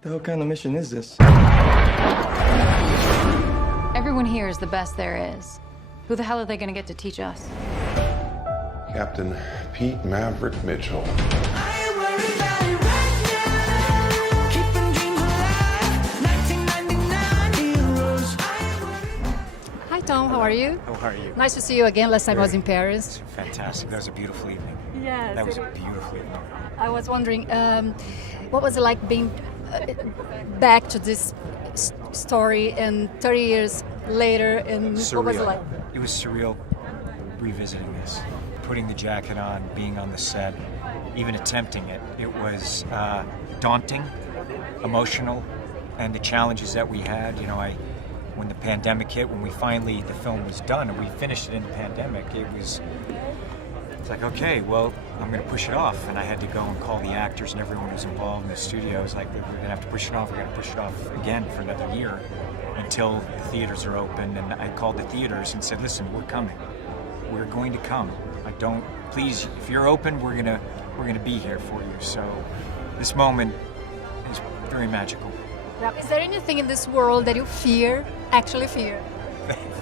What the hell kind of mission is this? Everyone here is the best there is. Who the hell are they gonna get to teach us? Captain Pete Maverick Mitchell. Hi Tom, how are you? How are you? Nice to see you again. Last time I was in Paris. Fantastic. That was a beautiful evening. Yes. That was a beautiful evening. I was wondering, what was it like being back to this story and 30 years later? And Surreal. what was it like? It was surreal revisiting this, putting the jacket on, being on the set, even attempting it. It was daunting, emotional, and the challenges that we had. You know, when the pandemic hit, when the film was done and we finished it in the pandemic, it's like, okay, well, I'm going to push it off. And I had to go and call the actors and everyone who was involved in the studio. I was like, we're going to have to push it off. We're going to push it off again for another year until the theaters are open. And I called the theaters and said, listen, we're coming. We're going to come. Please, if you're open, we're going to be here for you. So this moment is very magical. Now, is there anything in this world that you actually fear?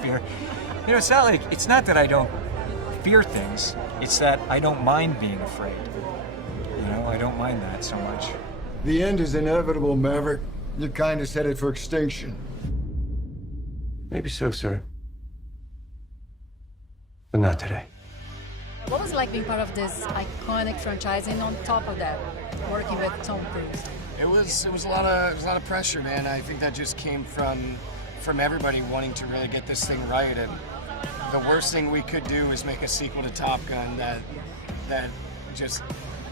Fear. You know, it's not that I don't fear things, it's that I don't mind being afraid. You know, I don't mind that so much. The end is inevitable, Maverick. Your kind is headed for extinction. Maybe so, sir. But not today. What was it like being part of this iconic franchise and on top of that, working with Tom Cruise? It was a lot of pressure, man. I think that just came from everybody wanting to really get this thing right. And the worst thing we could do is make a sequel to Top Gun that just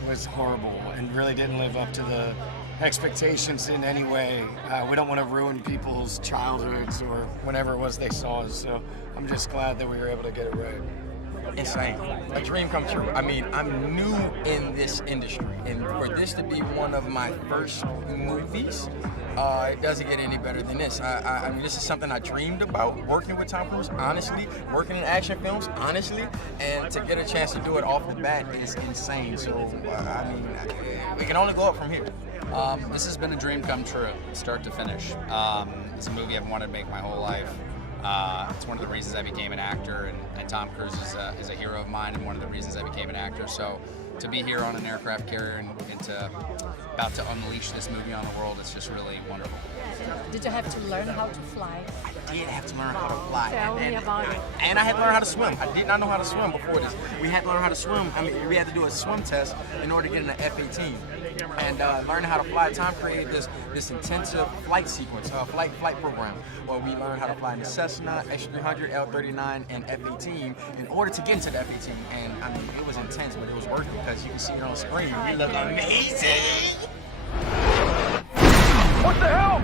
was horrible and really didn't live up to the expectations in any way. We don't want to ruin people's childhoods or whenever it was they saw us. So I'm just glad that we were able to get it right. Insane. A dream come true. I mean, I'm new in this industry, and for this to be one of my first movies, it doesn't get any better than this. I mean, this is something I dreamed about, working with Tom Cruise, honestly, working in action films, honestly, and to get a chance to do it off the bat is insane. So, I mean, we can only go up from here. This has been a dream come true, start to finish. It's a movie I've wanted to make my whole life. It's one of the reasons I became an actor, and Tom Cruise is a hero of mine, and one of the reasons I became an actor. So to be here on an aircraft carrier and about to unleash this movie on the world, it's just really wonderful. Did you have to learn how to fly? I did have to learn how to fly. Tell me about it. And I had to learn how to swim. I did not know how to swim before this. We had to learn how to swim. I mean, we had to do a swim test in order to get in the F-18. And learning how to fly, Tom created this intensive flight sequence, flight program, where we learned how to fly in the Cessna, X-300, L-39, and F-18 in order to get into the F-18. And I mean, it was intense, but it was worth it because you can see it on the screen. We look amazing. What the hell?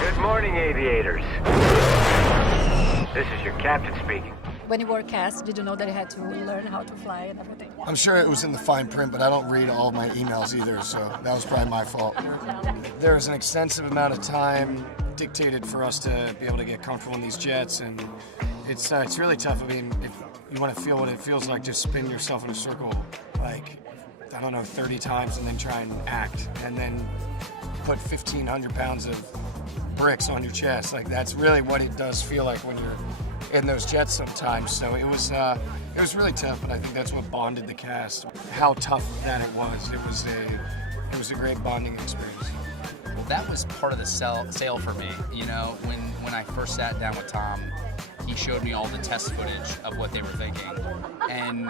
Good morning, aviators. This is your captain speaking. When you were cast, did you know that you had to learn how to fly and everything? I'm sure it was in the fine print, but I don't read all of my emails either, so that was probably my fault. There was an extensive amount of time dictated for us to be able to get comfortable in these jets, and it's really tough. I mean, if you want to feel what it feels like, just spin yourself in a circle, like, I don't know, 30 times and then try and act, and then put 1,500 pounds of bricks on your chest. Like, that's really what it does feel like when you're in those jets sometimes. So it was really tough, but I think that's what bonded the cast. How tough that it was. It was a great bonding experience. Well, that was part of the sale for me. You know, when I first sat down with Tom, he showed me all the test footage of what they were thinking. And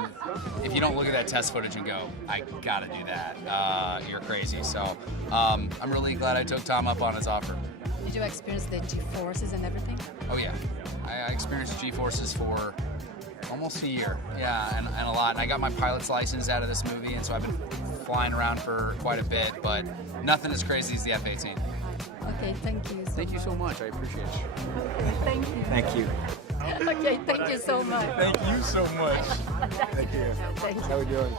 if you don't look at that test footage and go, I gotta do that, you're crazy. So I'm really glad I took Tom up on his offer. Did you experience the G-forces and everything? Oh yeah, I experienced G-forces for almost a year, yeah, and a lot. And I got my pilot's license out of this movie, and so I've been flying around for quite a bit, but nothing as crazy as the F-18. Okay, thank you. Thank you so much, I appreciate it. Okay, thank you. Thank you. Okay, thank you so much. Thank you so much. Thank you. Thank you. How we doing?